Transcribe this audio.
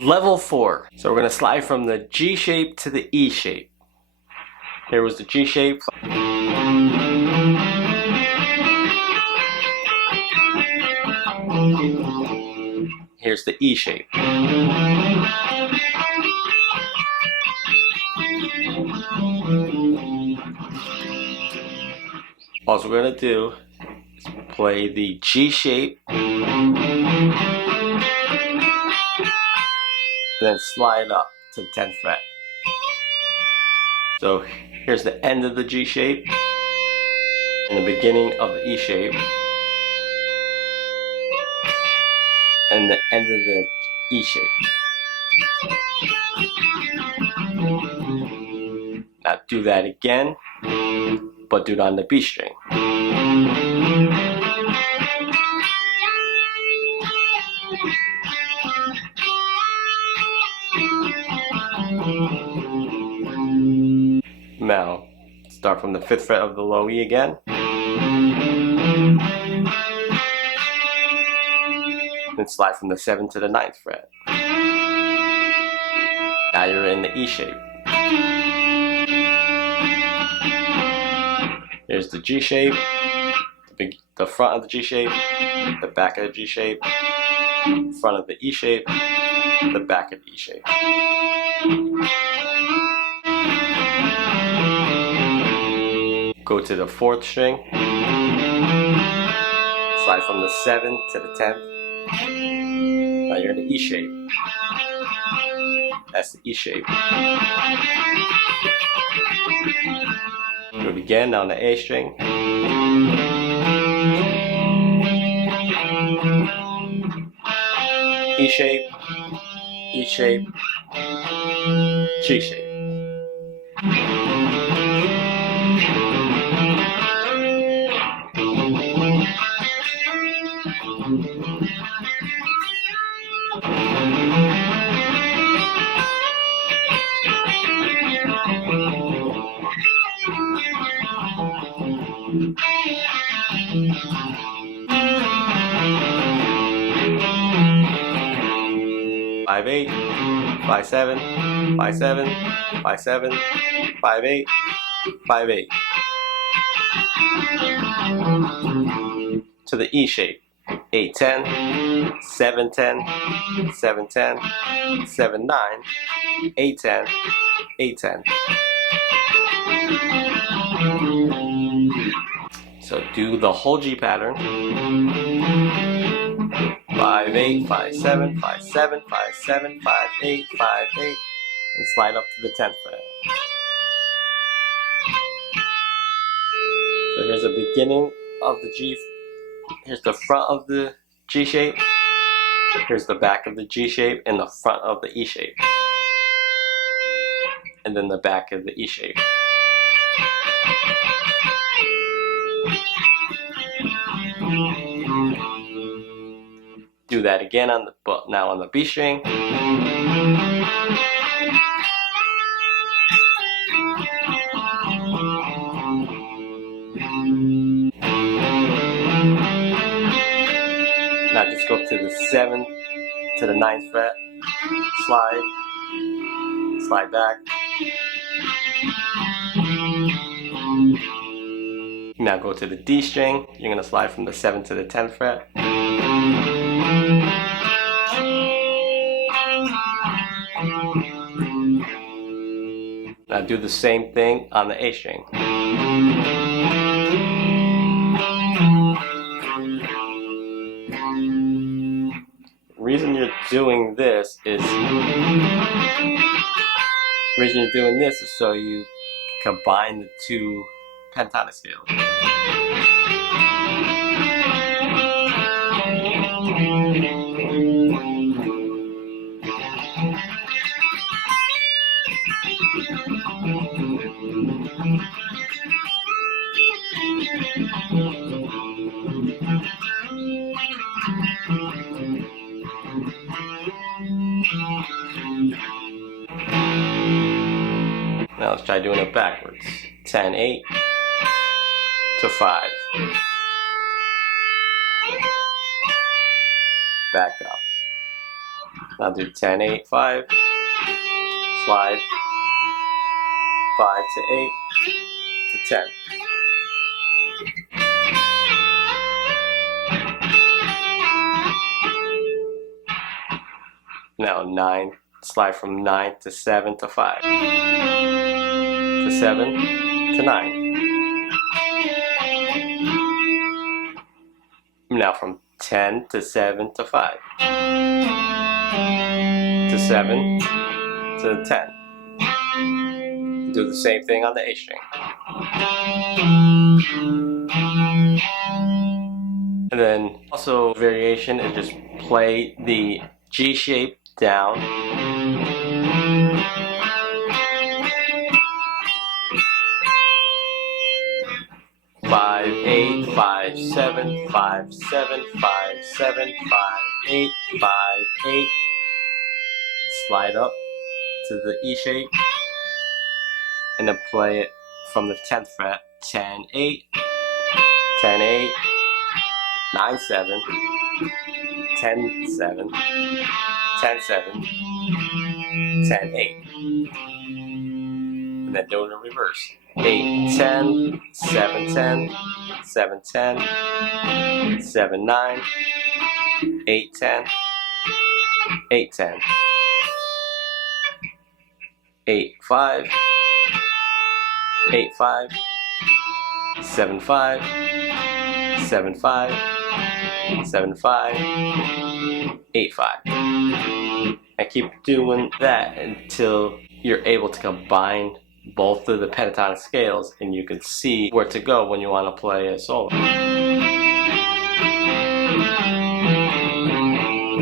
Level 4. So we're going to slide from the G shape to the E shape. Here was the G shape. Here's the E shape. All we're going to do is play the G shape, then slide up to the 10th fret. So here's the end of the G shape and the beginning of the E shape, and the end of the E shape. Now do that again, but do it on the B string. Now, start from the 5th fret of the low E again. Then slide from the 7th to the 9th fret. Now you're in the E shape. Here's the G shape, the front of the G shape, the back of the G shape, front of the E shape, the back of the E shape. Go to the 4th string, slide from the 7th to the 10th. Now you're in the E shape. That's the E shape. Do it again on the A string. E shape, E shape, G shape. Five eight, 5-7, 5-7, 5-7, 5-8, 5-8. To the E shape. 8-10, 7-10, 7-10, 7-9, 8-10, 8-10. So do the whole G pattern. 5-8, 5-7, 5-7, 5-7, 5-8, 5-8, and slide up to the 10th fret. So here's the beginning of the G. Here's the front of the G shape. Here's the back of the G shape and the front of the E shape. And then the back of the E shape. Do that again on the now on the B string. Now just go up to the 7th to the 9th fret. Slide back. Now go to the D string. You're going to slide from the 7th to the 10th fret. Now do the same thing on the A string. The reason you're doing this is so you combine the two pentatonic scales. Now let's try doing it backwards. 10-8 to 5. Back up. Now do 10, 8, 5, slide 5 to 8 to 10. Now 9, slide from 9 to 7 to 5, to 7 to 9. Now from 10 to 7 to 5, to 7 to 10. Do the same thing on the A string. And then also variation is just play the G shape down. Five, 8, 5, 7, 5, 7, 5, 7, 5, 8, 5, 8. Slide up to the E shape and then play it from the 10th fret. 10, 8, 10, 8, 9, 7, 10, 7, 10, 7, 10, 8. And then do it in reverse. 8, 10, 7, 10, 7, 10, 7, 9, 8, 10, 8, 10, 8, 5, 8, 5, 7, 5, 7, 5, 7, 5, 8, 5. And keep doing that until you're able to combine both of the pentatonic scales and you can see where to go when you want to play a solo.